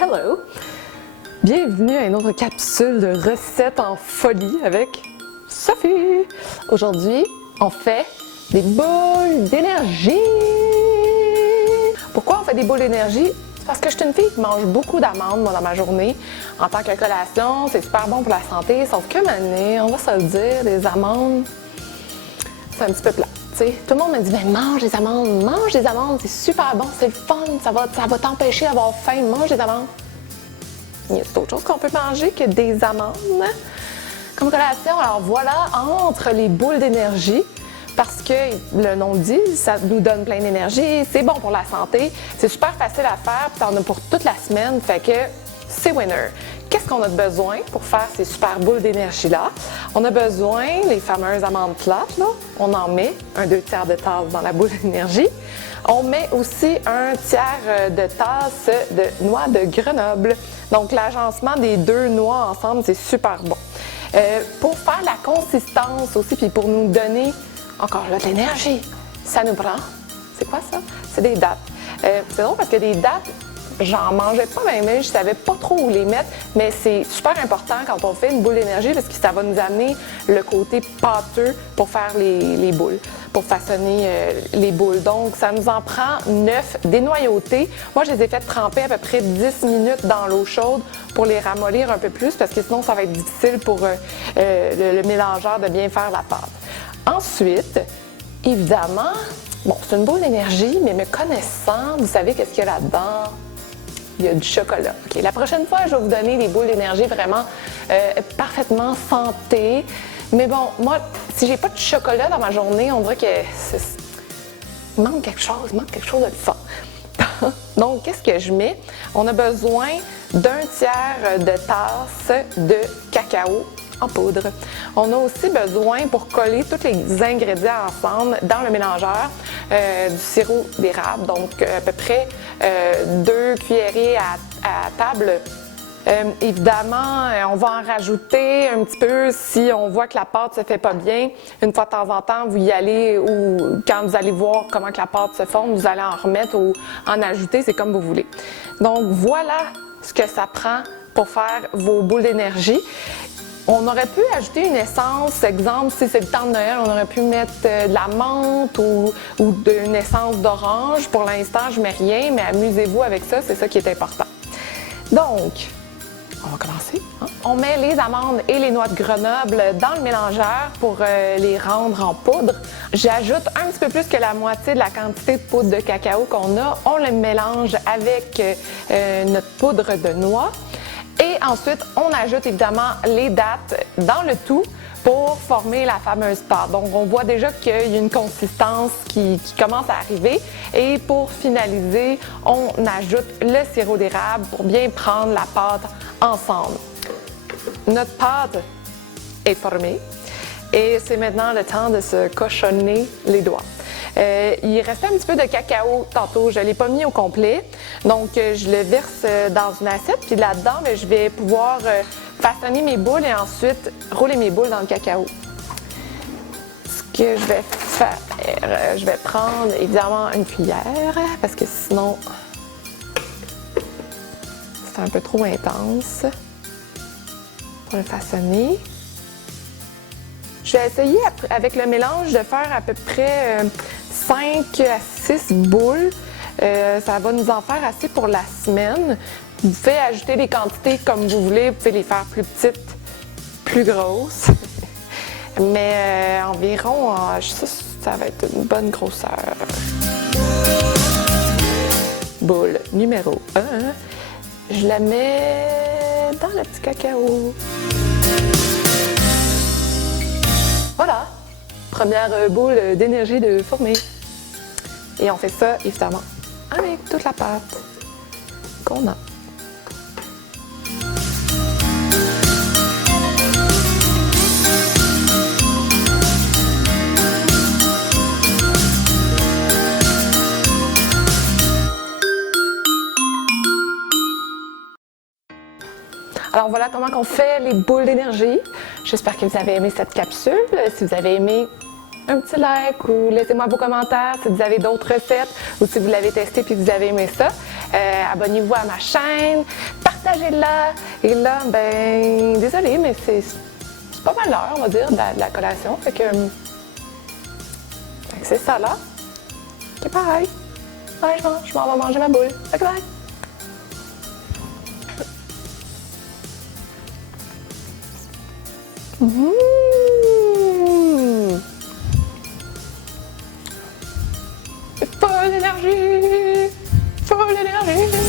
Hello! Bienvenue à une autre capsule de recettes en folie avec Sophie! Aujourd'hui, on fait des boules d'énergie! Pourquoi on fait des boules d'énergie? C'est parce que je suis une fille qui mange beaucoup d'amandes dans ma journée. En tant que collation, c'est super bon pour la santé, sauf que maintenant, on va se le dire, des amandes, c'est un petit peu plat. T'sais, tout le monde me dit ben, mange des amandes, c'est super bon, c'est le fun, ça va t'empêcher d'avoir faim, mange des amandes. Il y a d'autres choses qu'on peut manger que des amandes. Comme collation, alors voilà, entre les boules d'énergie, parce que le nom dit, ça nous donne plein d'énergie, c'est bon pour la santé, c'est super facile à faire, puis t'en as pour toute la semaine, fait que c'est winner. Qu'est-ce qu'on a besoin pour faire ces super boules d'énergie-là? On a besoin des fameuses amandes plates, là. On en met un 2/3 de tasse dans la boule d'énergie. On met aussi un tiers de tasse de noix de Grenoble. Donc, l'agencement des deux noix ensemble, c'est super bon. Pour faire la consistance aussi, puis pour nous donner encore là de l'énergie, ça nous prend. C'est quoi ça? C'est des dattes. C'est drôle parce que des dattes, j'en mangeais pas bien, mais je savais pas trop où les mettre, mais c'est super important quand on fait une boule d'énergie parce que ça va nous amener le côté pâteux pour faire les boules, pour façonner les boules. Donc, ça nous en prend 9 dénoyautés. Moi, je les ai fait tremper à peu près 10 minutes dans l'eau chaude pour les ramollir un peu plus parce que sinon, ça va être difficile pour le mélangeur de bien faire la pâte. Ensuite, évidemment, bon, c'est une boule d'énergie, mais me connaissant, vous savez qu'est-ce qu'il y a là-dedans? Il y a du chocolat. Okay. La prochaine fois, je vais vous donner des boules d'énergie vraiment parfaitement santé. Mais bon, moi, si j'ai pas de chocolat dans ma journée, on dirait que il manque quelque chose de fun. Donc, qu'est-ce que je mets? On a besoin d'un tiers de tasse de cacao en poudre. On a aussi besoin, pour coller tous les ingrédients ensemble dans le mélangeur, du sirop d'érable, donc à peu près 2 cuillerées à table. Évidemment, on va en rajouter un petit peu si on voit que la pâte se fait pas bien. Une fois de temps en temps, vous y allez ou quand vous allez voir comment que la pâte se forme, vous allez en remettre ou en ajouter, c'est comme vous voulez. Donc voilà ce que ça prend pour faire vos boules d'énergie. On aurait pu ajouter une essence, exemple, si c'est le temps de Noël, on aurait pu mettre de la menthe ou une essence d'orange. Pour l'instant, je ne mets rien, mais amusez-vous avec ça, c'est ça qui est important. Donc, on va commencer. Hein? On met les amandes et les noix de Grenoble dans le mélangeur pour les rendre en poudre. J'ajoute un petit peu plus que la moitié de la quantité de poudre de cacao qu'on a. On le mélange avec notre poudre de noix. Et ensuite, on ajoute évidemment les dattes dans le tout pour former la fameuse pâte. Donc, on voit déjà qu'il y a une consistance qui commence à arriver. Et pour finaliser, on ajoute le sirop d'érable pour bien prendre la pâte ensemble. Notre pâte est formée et c'est maintenant le temps de se cochonner les doigts. Il restait un petit peu de cacao tantôt, je ne l'ai pas mis au complet, donc je le verse dans une assiette, puis là-dedans, je vais pouvoir façonner mes boules et ensuite rouler mes boules dans le cacao. Ce que je vais faire, je vais prendre évidemment une cuillère, parce que sinon, c'est un peu trop intense pour le façonner. Je vais essayer avec le mélange de faire à peu près 5 à 6 boules. Ça va nous en faire assez pour la semaine. Vous pouvez ajouter des quantités comme vous voulez. Vous pouvez les faire plus petites, plus grosses. Mais environ, ça va être une bonne grosseur. Boule numéro 1. Je la mets dans le petit cacao. Voilà, première boule d'énergie de formée. Et on fait ça, évidemment, avec toute la pâte qu'on a. Alors voilà comment on fait les boules d'énergie. J'espère que vous avez aimé cette capsule. Si vous avez aimé, un petit like ou laissez-moi vos commentaires si vous avez d'autres recettes ou si vous l'avez testé puis vous avez aimé ça. Abonnez-vous à ma chaîne, partagez-la. Et là, ben, désolée, mais c'est pas mal l'heure, on va dire, de la collation. Fait que c'est ça là. Ok, bye. Ouais, je m'en vais manger ma boule. Ok, bye. Mmh. Full d'énergie! Full d'énergie!